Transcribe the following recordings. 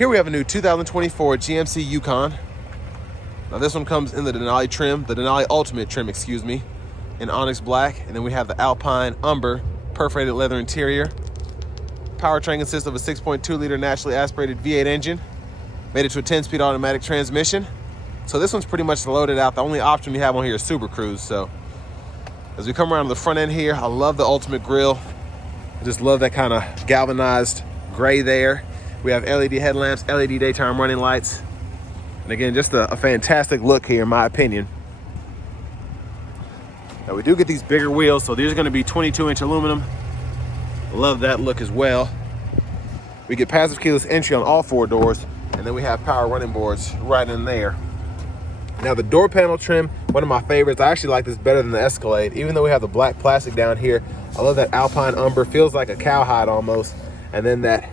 Here we have a new 2024 GMC Yukon. Now this one comes in the Denali trim, the Denali Ultimate trim, excuse me, in onyx black. And then we have the Alpine Umber perforated leather interior. Powertrain consists of a 6.2 liter naturally aspirated V8 engine, made it to a 10-speed automatic transmission. So this one's pretty much loaded out. The only option we have on here is Super Cruise. So as we come around to the front end here, I love the Ultimate grille. I just love that kind of galvanized gray there. We have LED headlamps, LED daytime running lights. And again, just a fantastic look here in my opinion. Now we do get these bigger wheels, so these are gonna be 22-inch aluminum. Love that look as well. We get passive keyless entry on all 4 doors, and then we have power running boards right in there. Now the door panel trim, one of my favorites. I actually like this better than the Escalade. Even though we have the black plastic down here, I love that Alpine Umber, feels like a cowhide almost. And then that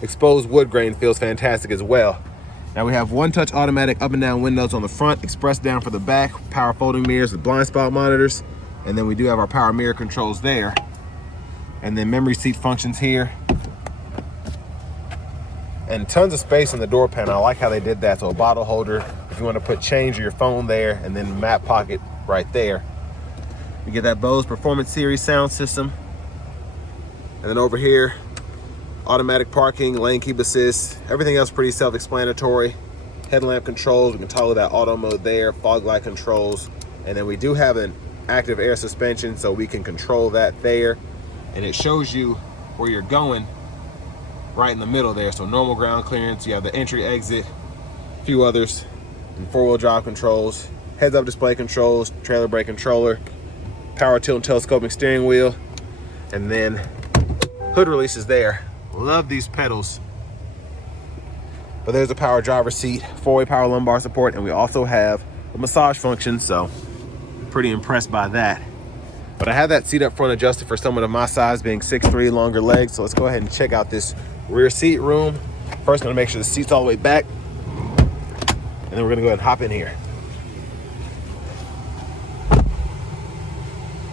exposed wood grain feels fantastic as well. Now we have one-touch automatic up and down windows on the front, express down for the back, power folding mirrors with blind spot monitors. And then we do have our power mirror controls there. And then memory seat functions here. And tons of space in the door panel. I like how they did that. So a bottle holder, if you want to put change or your phone there, and then map pocket right there. You get that Bose Performance Series sound system. And then over here, automatic parking, lane keep assist, everything else pretty self-explanatory. Headlamp controls, we can toggle that auto mode there, fog light controls. And then we do have an active air suspension, so we can control that there. And it shows you where you're going right in the middle there. So normal ground clearance, you have the entry, exit, a few others, and 4-wheel drive controls, heads-up display controls, trailer brake controller, power tilt and telescoping steering wheel, and then hood releases there. Love these pedals. But there's a power driver seat, 4-way power lumbar support, and we also have a massage function, so pretty impressed by that. But I have that seat up front adjusted for someone of my size, being 6'3", longer legs. So let's go ahead and check out this rear seat room. First, I'm gonna make sure the seat's all the way back, and then we're gonna go ahead and hop in here.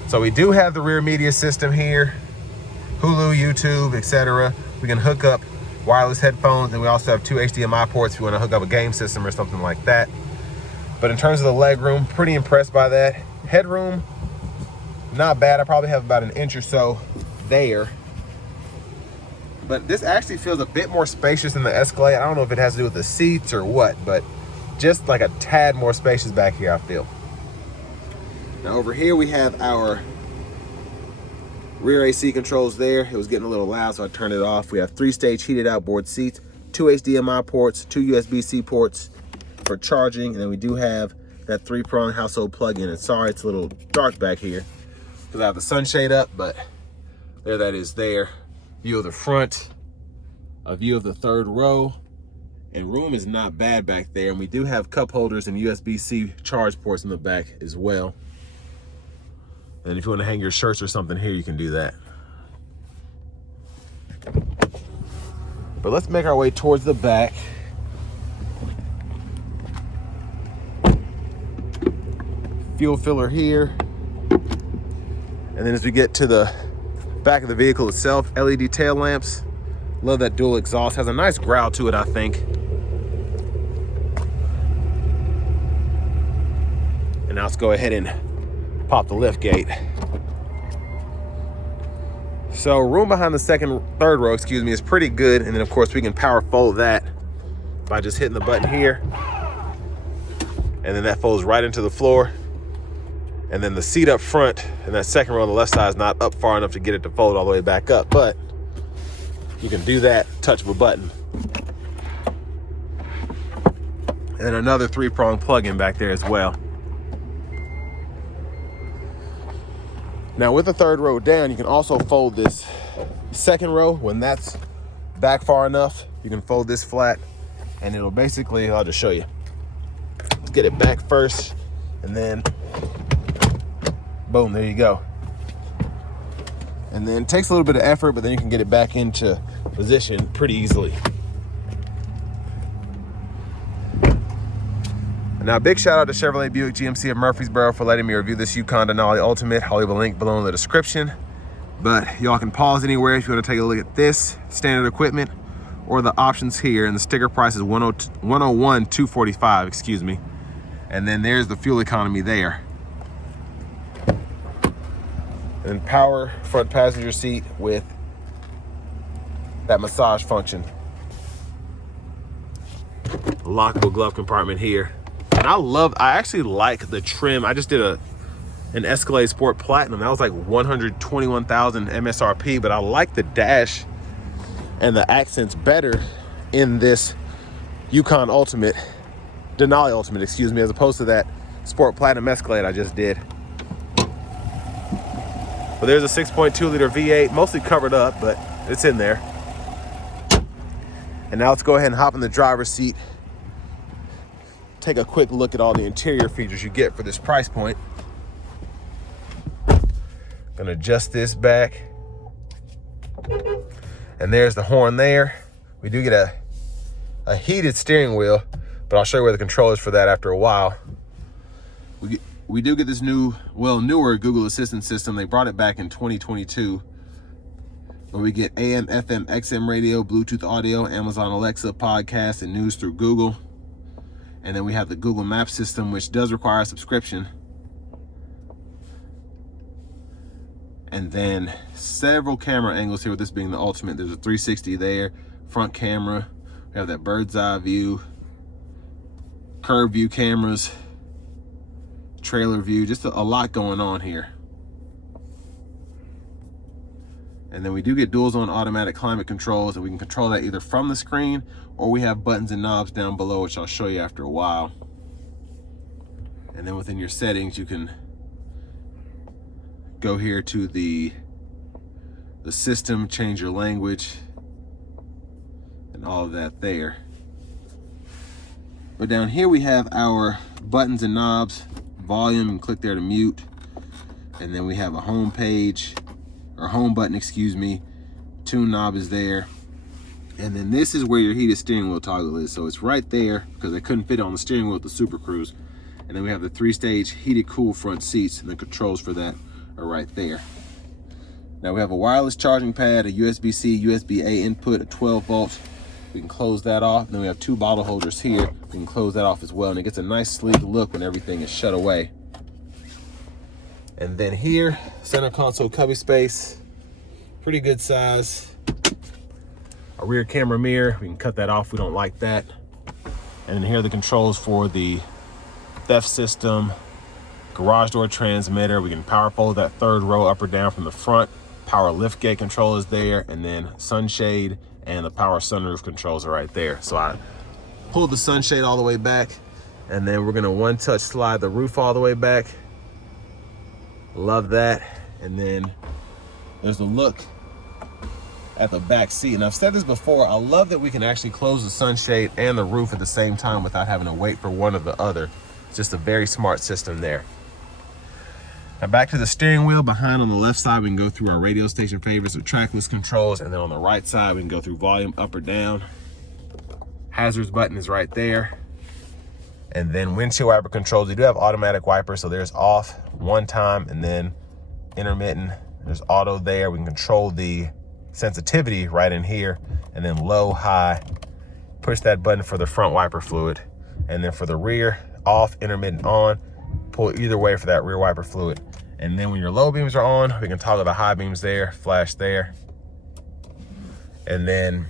So we do have the rear media system here, Hulu, YouTube, etc. We can hook up wireless headphones, and we also have 2 HDMI ports if you want to hook up a game system or something like that. But in terms of the leg room, pretty impressed by that. Headroom, not bad. I probably have about an inch or so there. But this actually feels a bit more spacious than the Escalade. I don't know if it has to do with the seats or what, but just like a tad more spacious back here, I feel. Now over here we have our rear AC controls there. It was getting a little loud, so I turned it off. We have 3-stage heated outboard seats, 2 HDMI ports, 2 USB-C ports for charging, and then we do have that 3-prong household plug-in. And sorry, it's a little dark back here because I have the sunshade up, but there that is there. View of the front, a view of the 3rd row, and room is not bad back there. And we do have cup holders and USB-C charge ports in the back as well. And if you want to hang your shirts or something here, you can do that. But let's make our way towards the back. Fuel filler here. And then as we get to the back of the vehicle itself, LED tail lamps. Love that dual exhaust. Has a nice growl to it, I think. And now let's go ahead and pop the lift gate. So room behind the 3rd row, excuse me, is pretty good. And then of course we can power fold that by just hitting the button here. And then that folds right into the floor. And then the seat up front and that 2nd row on the left side is not up far enough to get it to fold all the way back up, but you can do that, touch of a button. And then another 3-prong plug-in back there as well. Now with the 3rd row down, you can also fold this 2nd row. When that's back far enough, you can fold this flat, and it'll basically, I'll just show you. Let's get it back first, and then boom, there you go. And then it takes a little bit of effort, but then you can get it back into position pretty easily. Now, a big shout out to Chevrolet Buick GMC of Murfreesboro for letting me review this Yukon Denali Ultimate. I'll leave a link below in the description. But y'all can pause anywhere if you want to take a look at this standard equipment, or the options here, and the sticker price is $101,245, excuse me. And then there's the fuel economy there. And power front passenger seat with that massage function. Lockable glove compartment here. And I actually like the trim. I just did an Escalade Sport Platinum. That was like $121,000 MSRP, but I like the dash and the accents better in this Yukon Denali Ultimate, excuse me, as opposed to that Sport Platinum Escalade I just did. But there's a 6.2 liter V8, mostly covered up, but it's in there. And now let's go ahead and hop in the driver's seat. Take a quick look at all the interior features you get for this price point. Gonna adjust this back. And there's the horn there. We do get a heated steering wheel, but I'll show you where the control is for that after a while. We do get this newer Google Assistant system. They brought it back in 2022. Where we get AM, FM, XM radio, Bluetooth audio, Amazon Alexa, podcast, and news through Google. And then we have the Google Maps system, which does require a subscription. And then several camera angles here, with this being the Ultimate. There's a 360 there, front camera. We have that bird's eye view, curved view cameras, trailer view, just a lot going on here. And then we do get dual zone automatic climate controls, and we can control that either from the screen, or we have buttons and knobs down below, which I'll show you after a while. And then within your settings, you can go here to the system, change your language, and all of that there. But down here we have our buttons and knobs, volume, and click there to mute. And then we have a home page, or home button, excuse me. Tune knob is there. And then this is where your heated steering wheel toggle is. So it's right there, because they couldn't fit it on the steering wheel with the Super Cruise. And then we have the 3-stage heated cool front seats, and the controls for that are right there. Now we have a wireless charging pad, a USB-C, USB-A input, a 12 volts. We can close that off. And then we have 2 bottle holders here. We can close that off as well. And it gets a nice sleek look when everything is shut away. And then here, center console cubby space, pretty good size. A rear camera mirror, we can cut that off, we don't like that. And then here are the controls for the theft system, garage door transmitter. We can power fold that 3rd row up or down from the front. Power liftgate control is there, and then sunshade and the power sunroof controls are right there. So I pulled the sunshade all the way back, and then we're gonna one-touch slide the roof all the way back. Love that. And then there's a look at the back seat. And I've said this before, I love that we can actually close the sunshade and the roof at the same time without having to wait for one or the other. It's just a very smart system there. Now back to the steering wheel. Behind on the left side, we can go through our radio station favorites or track list controls. And then on the right side, we can go through volume up or down. Hazards button is right there. And then windshield wiper controls. We do have automatic wipers, so there's off one time, and then intermittent. There's auto there. We can control the sensitivity right in here, and then low, high. Push that button for the front wiper fluid. And then for the rear, off, intermittent, on. Pull either way for that rear wiper fluid. And then when your low beams are on, we can toggle the high beams there, flash there. And then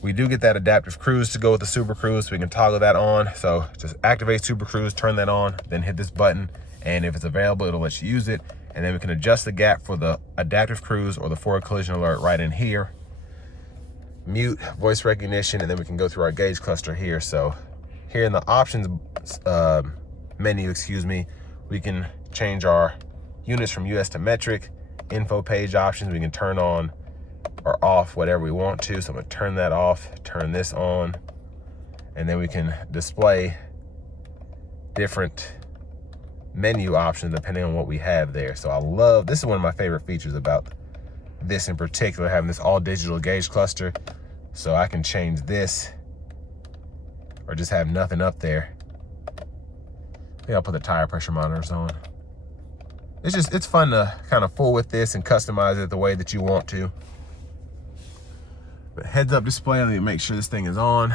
we do get that adaptive cruise to go with the Super Cruise, so we can toggle that on. So just activate Super Cruise, turn that on, then hit this button, and if it's available, it'll let you use it. And then we can adjust the gap for the adaptive cruise or the forward collision alert right in here. Mute, voice recognition, and then we can go through our gauge cluster here. So here in the options menu, excuse me, we can change our units from US to metric. Info page options, we can turn on or off whatever we want to. So I'm gonna turn that off, turn this on, and then we can display different menu options depending on what we have there. So I love, this is one of my favorite features about this in particular, having this all digital gauge cluster. So I can change this or just have nothing up there. I think I'll put the tire pressure monitors on. It's fun to kind of fool with this and customize it the way that you want to. But heads up display, let me make sure this thing is on.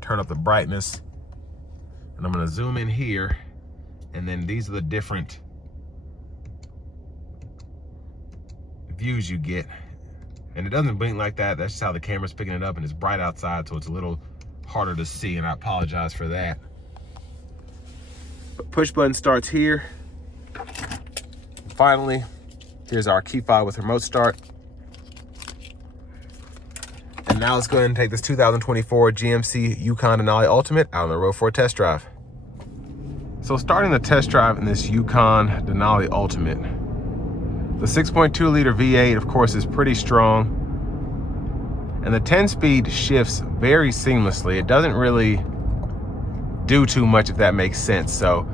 Turn up the brightness. And I'm gonna zoom in here. And then these are the different views you get. And it doesn't blink like that. That's just how the camera's picking it up, and it's bright outside, so it's a little harder to see, and I apologize for that. But push button starts here. Finally, here's our key fob with remote start. And now let's go ahead and take this 2024 GMC Yukon Denali Ultimate out on the road for a test drive. So starting the test drive in this Yukon Denali Ultimate, the 6.2 liter V8, of course, is pretty strong. And the 10-speed shifts very seamlessly. It doesn't really do too much, if that makes sense. So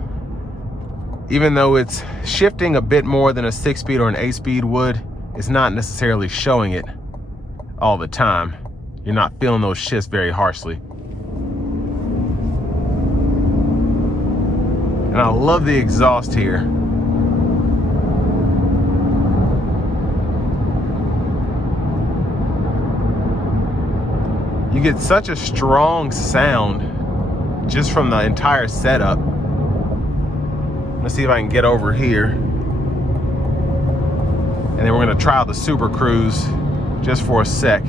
even though it's shifting a bit more than a 6-speed or an 8-speed would, it's not necessarily showing it all the time. You're not feeling those shifts very harshly. And I love the exhaust here. You get such a strong sound just from the entire setup. Let's see if I can get over here. And then we're gonna try out the Super Cruise just for a sec.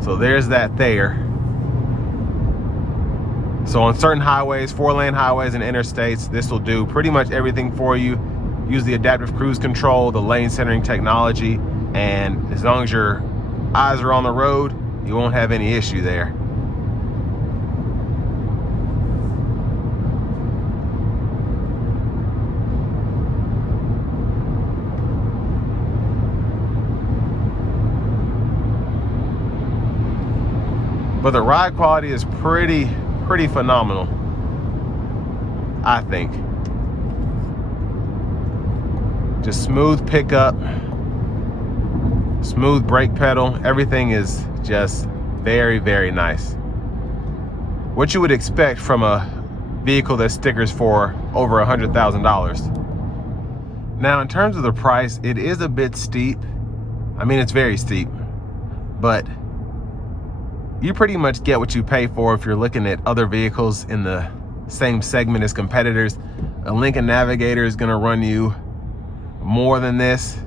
So there's that there. So on certain highways, 4-lane highways and interstates, this will do pretty much everything for you. Use the adaptive cruise control, the lane centering technology, and as long as your eyes are on the road, you won't have any issue there. But the ride quality is pretty phenomenal, I think. Just smooth pickup, smooth brake pedal. Everything is just very nice. What you would expect from a vehicle that stickers for over $100,000. Now, in terms of the price, it is a bit steep. I mean, it's very steep, but you pretty much get what you pay for if you're looking at other vehicles in the same segment as competitors. A Lincoln Navigator is gonna run you more than this.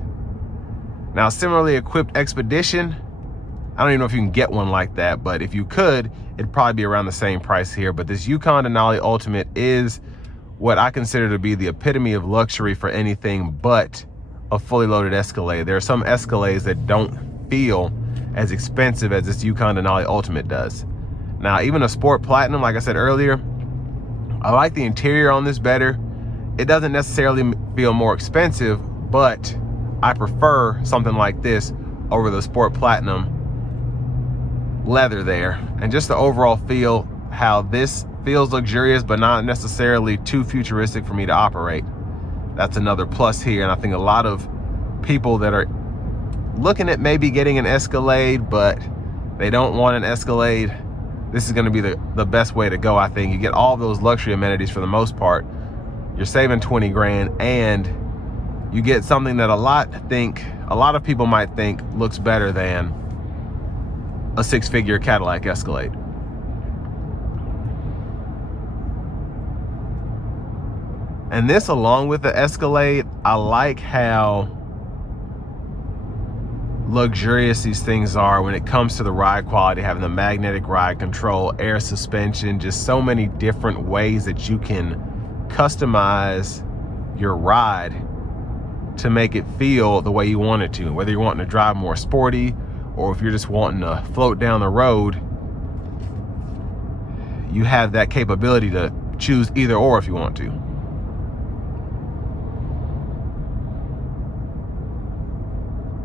Now, similarly equipped Expedition, I don't even know if you can get one like that, but if you could, it'd probably be around the same price here. But this Yukon Denali Ultimate is what I consider to be the epitome of luxury for anything but a fully loaded Escalade. There are some Escalades that don't feel as expensive as this Yukon Denali Ultimate does. Now, even a Sport Platinum, like I said earlier, I like the interior on this better. It doesn't necessarily feel more expensive, but I prefer something like this over the Sport Platinum leather there. And just the overall feel, how this feels luxurious, but not necessarily too futuristic for me to operate. That's another plus here. And I think a lot of people that are looking at maybe getting an Escalade, but they don't want an Escalade, this is going to be the best way to go. I think you get all those luxury amenities for the most part. You're saving 20 grand, and you get something that a lot of people might think looks better than a 6-figure Cadillac Escalade. And this, along with the Escalade, I like how luxurious these things are when it comes to the ride quality, having the magnetic ride control, air suspension, just so many different ways that you can customize your ride to make it feel the way you want it to. Whether you're wanting to drive more sporty, or if you're just wanting to float down the road, you have that capability to choose either or if you want to.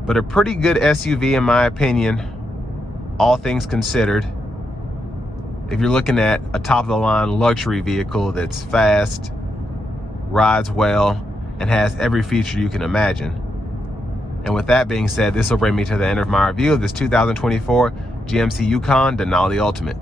But a pretty good SUV in my opinion, all things considered. If you're looking at a top-of-the-line luxury vehicle that's fast, rides well, and has every feature you can imagine. And with that being said, this will bring me to the end of my review of this 2024 GMC Yukon Denali Ultimate.